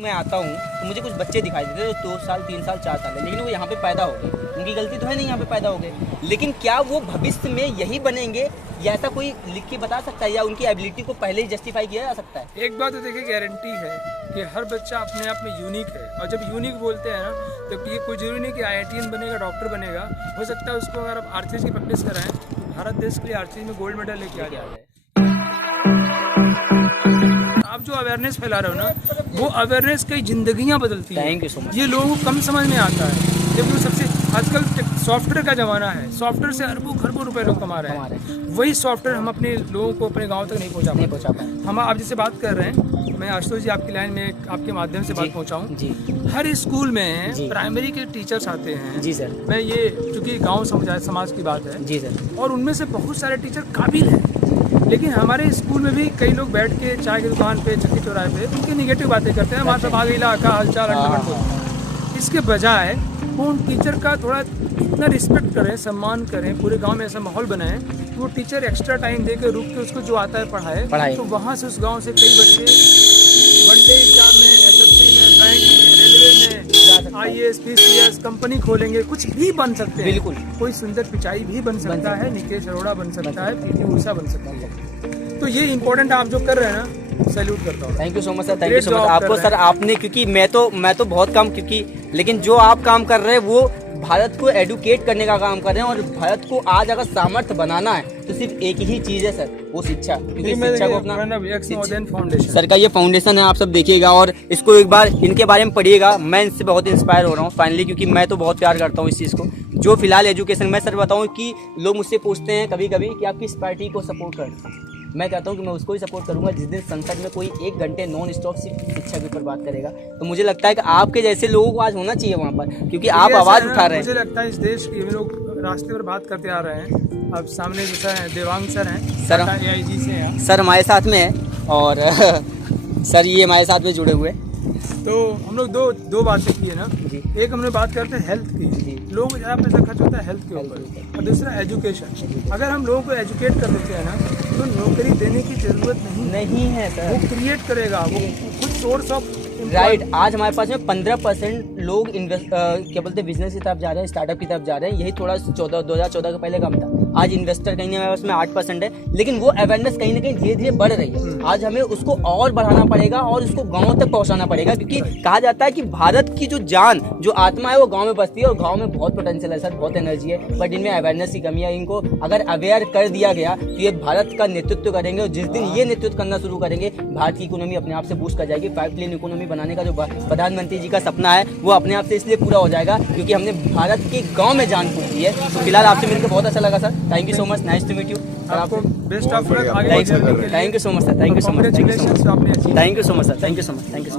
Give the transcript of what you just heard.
मैं आता हूँ तो मुझे कुछ बच्चे दिखाई देते हैं जो 2 साल 3 साल 4 साल है, लेकिन वो यहाँ पे पैदा हो गए, उनकी गलती तो है नहीं, यहाँ पे पैदा हो गए, लेकिन क्या वो भविष्य में यही बनेंगे या ऐसा कोई लिख के बता सकता है या उनकी एबिलिटी को पहले ही जस्टिफाई किया जा सकता है? एक बात तो देखिए गारंटी है कि हर बच्चा अपने आप में यूनिक है, और जब यूनिक बोलते हैं ना तो ये कोई जरूरी नहीं कि IITian बनेगा, डॉक्टर बनेगा। हो सकता है उसको अगर आप आर चीज़ की प्रैक्टिस कराएं तो भारत देश के लिए हर चीज़ में गोल्ड मेडल लेके आ जाए। आप जो अवेयरनेस फैला रहे हो ना, वो अवेयरनेस कई जिंदगियां बदलती है। Thank you so much. ये लोगों को कम समझ में आता है, जबकि सबसे आजकल सॉफ्टवेयर का जमाना है, सॉफ्टवेयर से अरबों खरबों रुपए लोग कमा रहे हैं। वही सॉफ्टवेयर हम अपने लोगों को अपने गांव तक नहीं पहुंचा पाए। हम आप जिससे बात कर रहे हैं, मैं आशुतोष जी आपकी लाइन में आपके माध्यम से बात पहुंचाऊं जी। हर स्कूल में प्राइमरी के टीचर्स आते हैं जी सर। मैं ये चूंकि गाँव समाज की बात है जी सर, और उनमें से बहुत सारे टीचर काबिल हैं, लेकिन हमारे स्कूल में भी कई लोग बैठ के चाय की दुकान पे, चक्की चौराहे पे उनकी निगेटिव बातें करते हैं, हमारे आगे इलाका हालचाल अंडरवर्ड। इसके बजाय वो उन टीचर का थोड़ा इतना रिस्पेक्ट करें, सम्मान करें, पूरे गांव में ऐसा माहौल बनाएं कि वो टीचर एक्स्ट्रा टाइम दे के रुक के उसको जो आता है पढ़ाए। तो वहाँ से उस गांव से कई बच्चे वनडे एग्जाम में, SSC में, बैंक में, रेलवे में, IAS PCS कंपनी खोलेंगे, कुछ भी बन सकते हैं। बिल्कुल, कोई सुंदर पिचाई भी बन सकता है, निकेश अरोड़ा बन सकता है, PT ऊषा बन सकता है। तो ये इम्पोर्टेंट आप जो कर रहे हैं ना, सैल्यूट करता हूँ। Thank you so much sir, thank you so much आपको सर। आपने क्योंकि मैं तो बहुत कम, क्योंकि लेकिन जो आप काम कर रहे हैं वो भारत को एडुकेट करने का काम कर रहे हैं, और भारत को आज अगर सामर्थ्य बनाना है तो सिर्फ एक ही चीज है सर, वो शिक्षा। क्योंकि शिक्षा को अपना सर का ये फाउंडेशन है, आप सब देखिएगा और इसको एक बार इनके बारे में पढ़िएगा। मैं इनसे बहुत इंस्पायर हो रहा हूँ फाइनली, क्योंकि मैं तो बहुत प्यार करता हूँ इस चीज़ को। जो फिलहाल एजुकेशन, मैं सर बताऊँ कि लोग मुझसे पूछते हैं कभी कभी कि आप किस पार्टी को सपोर्ट करते हैं। मैं कहता हूँ कि मैं उसको ही सपोर्ट करूंगा जिस दिन संसद में कोई 1 घंटे नॉन स्टॉप सिर्फ शिक्षा के ऊपर बात करेगा। तो मुझे लगता है कि आपके जैसे लोगों को आज होना चाहिए वहाँ पर, क्योंकि आप आवाज़ उठा रहे हैं। मुझे लगता है इस देश के लोग रास्ते पर बात करते आ रहे हैं। अब सामने जो सर हैं, देवांग सर हैं, सर AIG से हैं, सर हमारे साथ में है, और सर ये हमारे साथ में जुड़े हुए। तो हम लोग दो बातें की है ना। एक हमने बात करते हैं हेल्थ की, लोगों को ज़्यादा पैसा खर्च होता है हेल्थ के ऊपर, और दूसरा एजुकेशन। अगर हम लोगों को एजुकेट कर देते हैं ना, तो नौकरी देने की जरूरत नहीं है सर, वो क्रिएट करेगा, वो खुद सोर्स ऑफ राइट। आज हमारे पास में 15% लोग क्या बोलते हैं बिजनेस की तरफ जा रहे हैं, स्टार्टअप की तरफ जा रहे हैं। यही थोड़ा 2014 के पहले कम था। आज इन्वेस्टर कहीं हमारे पास में 8% है, लेकिन वो अवेयरनेस कहीं ना कहीं धीरे धीरे बढ़ रही है। आज हमें उसको और बढ़ाना पड़ेगा और उसको गाँव तक पहुँचाना पड़ेगा, क्योंकि कहा जाता है कि भारत की जो जान, जो आत्मा है वो गाँव में बसती है, और गाँव में बहुत पोटेंशियल है सर, बहुत एनर्जी है, बट इनमें अवेयरनेस की कमी है। इनको अगर अवेयर कर दिया गया तो ये भारत का नेतृत्व करेंगे, और जिस दिन ये नेतृत्व करना शुरू करेंगे, भारत की इकोनॉमी अपने आप से बूस्ट कर जाएगी। 5 ट्रिलियन इकोनॉमी बनाने का जो प्रधानमंत्री जी का सपना है वो अपने आप से इसलिए पूरा हो जाएगा क्योंकि हमने भारत के गांव में जान फूंक दी है। तो फिलहाल आपसे मिलकर बहुत अच्छा लगा sir, thank you so much, nice to meet you. आपको best of luck. Thank you so much sir, thank you so much sir, thank you so much, thank you so much, thank you so much sir, thank you so much, thank you so much.